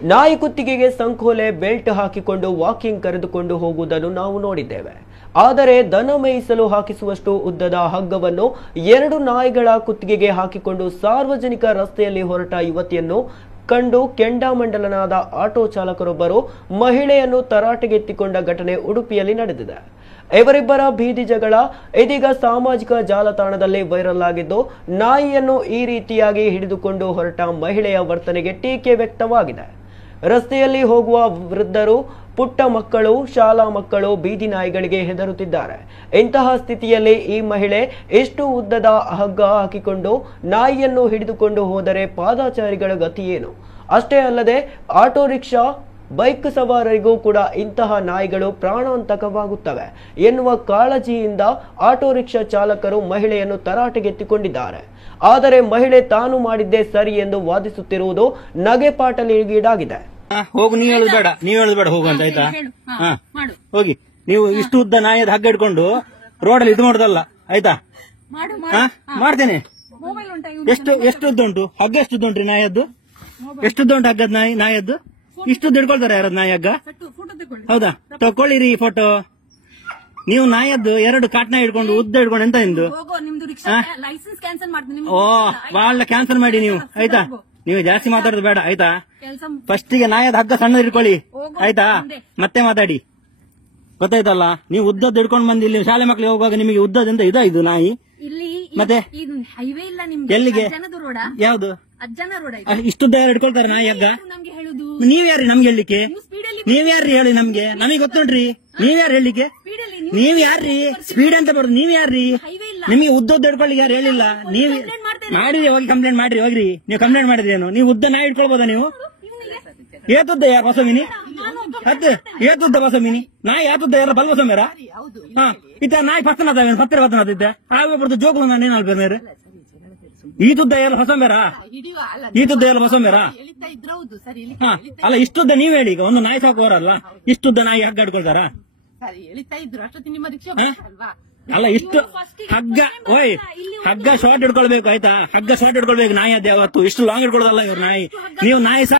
ನಾಯಿ ಕುತ್ತಿಗೆಗೆ ಸಂಕೋಲೆ ಬೆಲ್ಟ್ ಹಾಕಿಕೊಂಡು ವಾಕಿಂಗ್ ಕರೆದುಕೊಂಡು ಹೋಗುವುದನ್ನು ನಾವು ನೋಡಿದ್ದೇವೆ. ಆದರೆ ದನ ಮೇಯಿಸಲು ಹಾಕಿಸುವಷ್ಟು ಉದ್ದದ ಹಗ್ಗವನ್ನು 2 ನಾಯಿಗಳ ಕುತ್ತಿಗೆಗೆ ಹಾಕಿಕೊಂಡು ಸಾರ್ವಜನಿಕ ರಸ್ತೆಯಲ್ಲಿ ಹೊರಟ ಯುವತಿಯನ್ನು ಕಂಡು ಕೆಂಡಾಮಂಡಲನಾದ ಆಟೋ ಚಾಲಕರೊಬ್ಬರು ಮಹಿಳೆಯನ್ನು ತರಾಟೆಗೆತ್ತಿಕೊಂಡ ಘಟನೆ ಉಡುಪಿಯಲ್ಲಿ ನಡೆದಿದೆ. ಇವರಿಬ್ಬರ ಬೀದಿ ಜಗಳ ಇದೀಗ ಸಾಮಾಜಿಕ ಜಾಲತಾಣದಲ್ಲಿ ವೈರಲ್ ಆಗಿದ್ದು, ನಾಯಿಯನ್ನು ಈ ರೀತಿಯಾಗಿ ಹಿಡಿದುಕೊಂಡು ಹೊರಟ ಮಹಿಳೆಯ ವರ್ತನೆಗೆ ಟೀಕೆ ವ್ಯಕ್ತವಾಗಿದೆ. ರಸ್ತೆಯಲ್ಲಿ ಹೋಗುವ ವೃದ್ಧರು, ಪುಟ್ಟ ಮಕ್ಕಳು, ಶಾಲಾ ಮಕ್ಕಳು ಬೀದಿ ನಾಯಿಗಳಿಗೆ ಹೆದರುತ್ತಿದ್ದಾರೆ. ಇಂತಹ ಸ್ಥಿತಿಯಲ್ಲಿ ಈ ಮಹಿಳೆ ಇಷ್ಟು ಉದ್ದದ ಹಗ್ಗ ಹಾಕಿಕೊಂಡು ನಾಯಿಯನ್ನು ಹಿಡಿದುಕೊಂಡು ಹೋದರೆ ಪಾದಚಾರಿಗಳ ಗತಿ ಏನು? ಅಷ್ಟೇ ಅಲ್ಲದೆ ಆಟೋ ರಿಕ್ಷಾ, ಬೈಕ್ ಸವಾರರಿಗೂ ಕೂಡ ಇಂತಹ ನಾಯಿಗಳು ಪ್ರಾಣಾಂತಕವಾಗುತ್ತವೆ ಎನ್ನುವ ಕಾಳಜಿಯಿಂದ ಆಟೋ ರಿಕ್ಷಾ ಚಾಲಕರು ಮಹಿಳೆಯನ್ನು ತರಾಟೆಗೆತ್ತಿಕೊಂಡಿದ್ದಾರೆ. ಆದರೆ ಮಹಿಳೆ ತಾನು ಮಾಡಿದ್ದೇ ಸರಿ ಎಂದು ವಾದಿಸುತ್ತಿರುವುದು ನಗೆಪಾಟಲಿಗೀಡಾಗಿದೆ. ಹೋಗು, ನೀವ್ ಹೇಳುದು ಬೇಡ ಹೋಗು ಅಂತ, ಆಯ್ತಾ? ಹೋಗಿ. ನೀವು ಇಷ್ಟು ಉದ್ದ ನಾಯದ ಹಗ್ಗ ಇಟ್ಕೊಂಡು ರೋಡಲ್ಲಿ ಇದು ಮಾಡುದಲ್ಲ, ಆಯ್ತಾ? ಮಾಡ್ತೇನೆ. ಎಷ್ಟು ಉದ್ದ ಉಂಟು ಹಗ್ಗ? ಎಷ್ಟು ಉದ್ದ ಉಂಟ್ರಿ ನಾಯದ್ದು? ಎಷ್ಟು ಉದ್ದ ಉಂಟು ಹಗ್ಗದ ನಾಯದ್ದು? ಇಷ್ಟು ಹಿಡ್ಕೊಳ್ತಾರೆ ಯಾರದ್ ನಾಯಿ ಹಗ್ಗ? ಹೌದಾ? ತಕೊಳ್ಳಿರಿ ಫೋಟೋ. ನೀವು ನಾಯದ್ದು 2 ಕಾಟ್ನ ಹಿಡ್ಕೊಂಡು ಉದ್ದ ಹಿಡ್ಕೊಂಡು ಎಂತ ನಿಮ್ದು? ಓ, ಬಹಳ ಕ್ಯಾನ್ಸಲ್ ಮಾಡಿ ನೀವು, ಆಯ್ತಾ? ನೀವು ಜಾಸ್ತಿ ಮಾತಾಡೋದು ಬೇಡ, ಆಯ್ತಾ? ಫಸ್ಟಿಗೆ ನಾಯದ ಹಗ್ಗ ಸಣ್ಣ ಹಿಡ್ಕೊಳ್ಳಿ, ಆಯ್ತಾ? ಮತ್ತೆ ಮಾತಾಡಿ, ಗೊತ್ತಾಯ್ತಲ್ಲ? ನೀವು ಉದ್ದದ್ದು ಹಿಡ್ಕೊಂಡು ಬಂದು ಇಲ್ಲಿ ಶಾಲೆ ಮಕ್ಕಳಿಗೆ ಹೋಗುವಾಗ ನಿಮಗೆ ಉದ್ದದಿಂದ ಇದು ನಾಯಿ. ಮತ್ತೆ ಎಲ್ಲಿಗೆ? ಯಾವ್ದು ಇಷ್ಟುದ್ದ ಯಾರು ಹಿಡ್ಕೊಳ್ತಾರೆ ನಾಯಿ ಹಗ್ಗ? ನೀವ್ಯಾರಿ ನಮ್ಗೆ ಹೇಳಲಿಕ್ಕೆ? ನೀವ್ಯಾರ್ರಿ ಹೇಳಿ ನಮ್ಗೆ? ನಮಗೆ ಗೊತ್ತುಂಟ್ರಿ. ನೀವ್ಯಾರು ಹೇಳಲಿಕ್ಕೆ? ನೀವ್ಯಾರ್ರಿ ಸ್ಪೀಡ್ ಅಂತ ಬರೋದು? ನೀವ್ಯಾರ್ರಿ? ನಿಮಗೆ ಉದ್ದದ್ದು ಹಿಡ್ಕೊಳ್ಳಿ ಯಾರು ಹೇಳಿಲ್ಲ. ನೀವ್ ಮಾಡಿರಿ, ಹೋಗಿ ಕಂಪ್ಲೇಂಟ್ ಮಾಡ್ರಿ, ಹೋಗ್ರಿ. ನೀವು ಕಂಪ್ಲೇಂಟ್ ಮಾಡಿದ್ರಿ ಏನು? ನೀವು ಉದ್ದ ನಾಯಿ ಹಿಡ್ಕೊಳ್ಬೋದಾ ನೀವು? ಏತುದ್ದ ಯಾರು ಬಸಮಿನಿ? ಏತುದ್ದ ಬಸಮಿನಿ ನಾಯಿ ಯಾತುದ್ದ ಯಾರ ಬಲ್ ಬಸಮೇರ? ಇತ್ತ ನಾಯಿ ಪತ್ತನದ ಪತ್ತರ ಪತ್ತನದಿದ್ದೆ ಆಗ ಜೋಕು ನಾನು ಬೇರೆ ಈ ತುದ್ದ ಎಲ್ಲ ಹೊಸಮೇರ? ಈ ತುದ್ದ ಎಲ್ಲ ಹೊಸಮೇರ? ಅಲ್ಲ, ಇಷ್ಟುದ್ದ ನೀವ್ ಹೇಳಿ. ಈಗ ಒಂದು ನಾಯಿ ಸಾಕುವರಲ್ಲ, ಇಷ್ಟುದ್ದ ನಾಯಿ ಹಗ್ಗ ಹಿಡ್ಕೊಳ್ತಾರ? ಅಲ್ಲ, ಇಷ್ಟು ಹಗ್ಗ, ಓಯ್ ಹಗ್ಗ ಶಾರ್ಟ್ ಹಿಡ್ಕೊಳ್ಬೇಕು, ಆಯ್ತಾ? ಹಗ್ಗ ಶಾರ್ಟ್ ಹಿಡ್ಕೊಳ್ಬೇಕು ನಾಯಿ ಅದೇ ಯಾವತ್ತು. ಇಷ್ಟು ಲಾಂಗ್ ಹಿಡ್ಕೊಳೋದಲ್ಲ ಇವ್ರು ನಾಯಿ. ನೀವು ನಾಯಿ